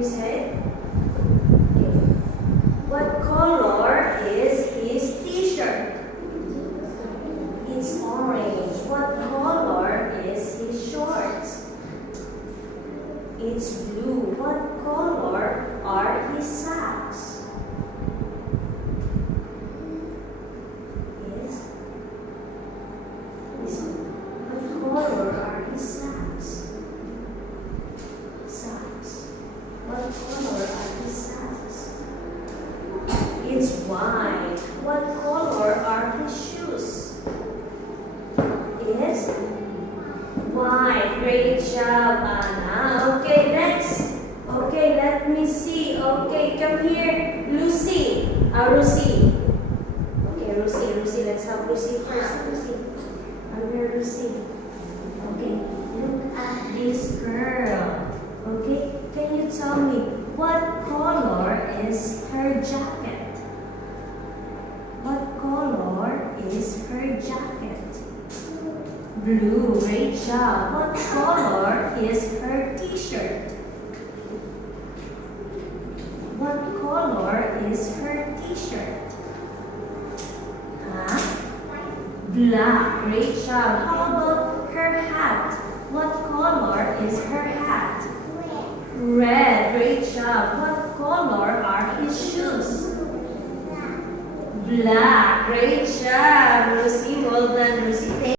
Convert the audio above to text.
You say? Okay. What color is his t-shirt? It's orange. What color is his shorts? It's blue. What color are his socks? Yes. What color are his socks? Socks. What color are his socks? It's white. What color are his shoes? It's white. Great job, Anna. Okay, next. Okay, let me see. Okay, come here. Lucy. Lucy. Okay, Lucy. Let's have Lucy first. Lucy. I'm here, Lucy. Okay, look at this girl. Okay, can you tell me what color is her jacket? What color is her jacket? Blue. Great job. What color is her t-shirt? What color is her t-shirt? Huh? Black. Great job. How about her hat? What color is her hat? Red. Great job. What color are his shoes? Black. Great job, Lucy. Well done, Lucy.